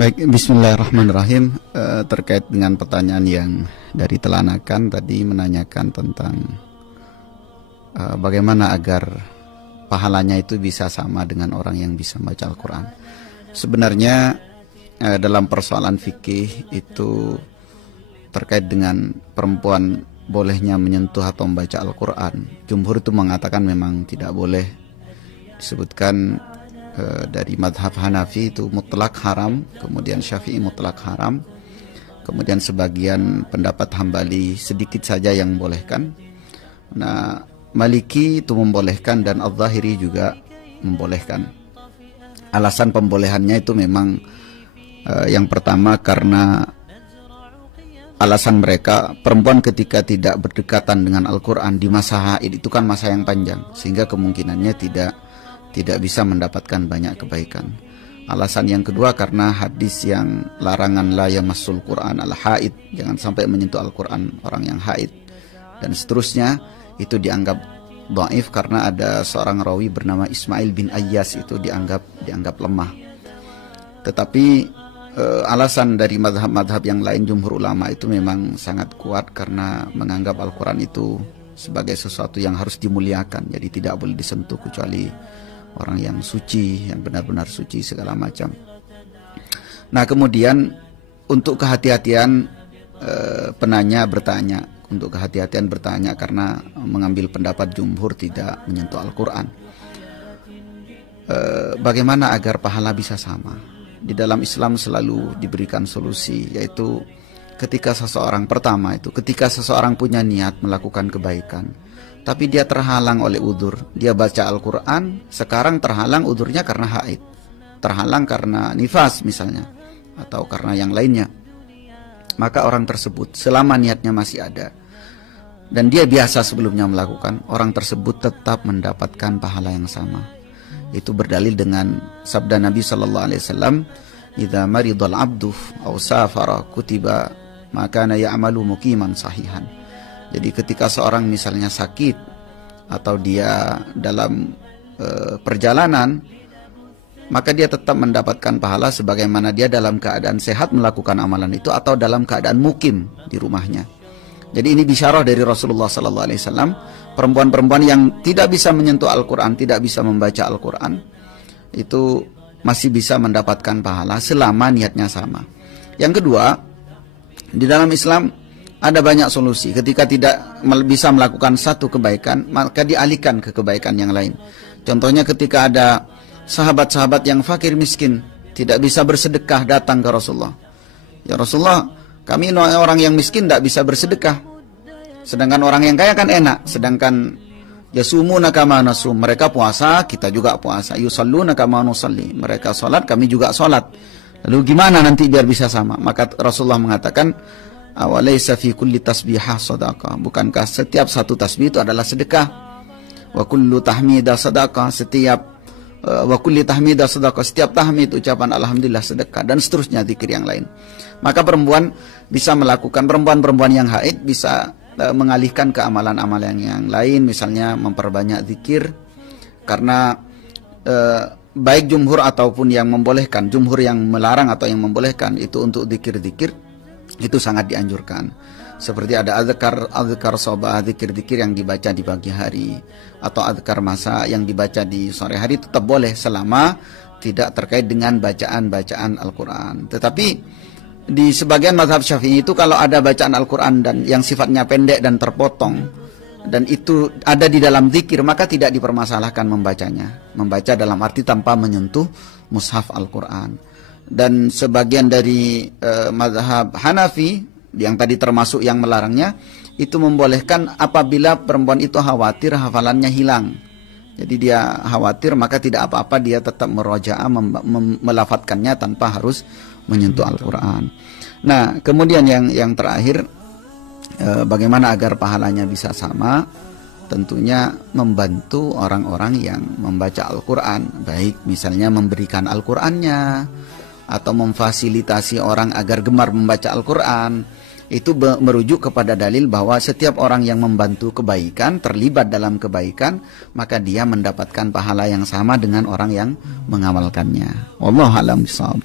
Baik, bismillahirrahmanirrahim. Terkait dengan pertanyaan yang dari Telanakan tadi menanyakan tentang bagaimana agar pahalanya itu bisa sama dengan orang yang bisa membaca Al-Quran. Sebenarnya dalam persoalan fikih itu terkait dengan perempuan bolehnya menyentuh atau membaca Al-Quran, jumhur itu mengatakan memang tidak boleh. Disebutkan dari madhab Hanafi itu mutlak haram, kemudian Syafi'i mutlak haram, kemudian sebagian pendapat Hambali sedikit saja yang membolehkan. Nah, Maliki itu membolehkan dan Al-Zahiri juga membolehkan. Alasan pembolehannya itu memang yang pertama karena alasan mereka, perempuan ketika tidak berdekatan dengan Al-Quran di masa haid itu kan masa yang panjang, sehingga kemungkinannya tidak bisa mendapatkan banyak kebaikan. Alasan yang kedua karena hadis yang larangan la yamassul Quran al-haid, jangan sampai menyentuh Al-Quran orang yang haid, dan seterusnya, itu dianggap dhaif karena ada seorang rawi bernama Ismail bin Ayyas, itu dianggap lemah. Tetapi alasan dari madhab-madhab yang lain jumhur ulama itu memang sangat kuat karena menganggap Al-Quran itu sebagai sesuatu yang harus dimuliakan, jadi tidak boleh disentuh kecuali orang yang suci, yang benar-benar suci segala macam. Nah, kemudian untuk kehati-hatian penanya bertanya, untuk kehati-hatian bertanya karena mengambil pendapat jumhur tidak menyentuh Al-Quran. Bagaimana agar pahala bisa sama? Di dalam Islam selalu diberikan solusi, yaitu ketika seseorang punya niat melakukan kebaikan, tapi dia terhalang oleh udzur, dia baca Al-Quran, sekarang terhalang udzurnya karena haid, terhalang karena nifas misalnya, atau karena yang lainnya, maka orang tersebut selama niatnya masih ada dan dia biasa sebelumnya melakukan, orang tersebut tetap mendapatkan pahala yang sama. Itu berdalil dengan sabda Nabi SAW, "Idza maridal abdu aw safara kutiba ma kana ya'malu muqiman sahihan." Jadi ketika seorang misalnya sakit atau dia dalam perjalanan, maka dia tetap mendapatkan pahala sebagaimana dia dalam keadaan sehat melakukan amalan itu atau dalam keadaan mukim di rumahnya. Jadi ini bisyarah dari Rasulullah SAW, perempuan-perempuan yang tidak bisa menyentuh Al-Quran, tidak bisa membaca Al-Quran, itu masih bisa mendapatkan pahala selama niatnya sama. Yang kedua, di dalam Islam ada banyak solusi. Ketika tidak bisa melakukan satu kebaikan, maka dialihkan ke kebaikan yang lain. Contohnya ketika ada sahabat-sahabat yang fakir miskin, tidak bisa bersedekah, datang ke Rasulullah. "Ya Rasulullah, kami orang yang miskin tidak bisa bersedekah. Sedangkan orang yang kaya kan enak. Sedangkan yasumuna kama nasum, mereka puasa, kita juga puasa. Yusalluna kama nusalli, mereka salat, kami juga salat. Lalu gimana nanti biar bisa sama?" Maka Rasulullah mengatakan, "Awalaysa fi kulli tasbihah sadaqah." Bukankah setiap satu tasbih itu adalah sedekah? Wa kullu tahmidah sadaqah, wa kulli tahmidah sadaqah, setiap tahmid ucapan alhamdulillah sedekah, dan seterusnya zikir yang lain. Maka perempuan bisa melakukan, perempuan-perempuan yang haid bisa mengalihkan ke amalan-amalan yang lain, misalnya memperbanyak zikir, karena baik jumhur ataupun yang membolehkan, jumhur yang melarang atau yang membolehkan itu untuk zikir-zikir itu sangat dianjurkan. Seperti ada azkar sabah, zikir-zikir yang dibaca di pagi hari, atau azkar masa yang dibaca di sore hari, tetap boleh selama tidak terkait dengan bacaan-bacaan Al-Quran. Tetapi di sebagian mazhab Syafi'i itu kalau ada bacaan Al-Quran dan yang sifatnya pendek dan terpotong, dan itu ada di dalam zikir, maka tidak dipermasalahkan membacanya. Membaca dalam arti tanpa menyentuh mushaf Al-Quran. Dan sebagian dari mazhab Hanafi yang tadi termasuk yang melarangnya, itu membolehkan apabila perempuan itu khawatir hafalannya hilang. Jadi dia khawatir, maka tidak apa-apa, dia tetap meroja'ah, melafatkannya tanpa harus menyentuh Al-Quran. Nah, kemudian yang terakhir, bagaimana agar pahalanya bisa sama? Tentunya membantu orang-orang yang membaca Al-Quran, baik misalnya memberikan Al-Qurannya, atau memfasilitasi orang agar gemar membaca Al-Quran. Itu merujuk kepada dalil bahwa setiap orang yang membantu kebaikan, terlibat dalam kebaikan, maka dia mendapatkan pahala yang sama dengan orang yang mengamalkannya. Wallahu a'lam bishawab.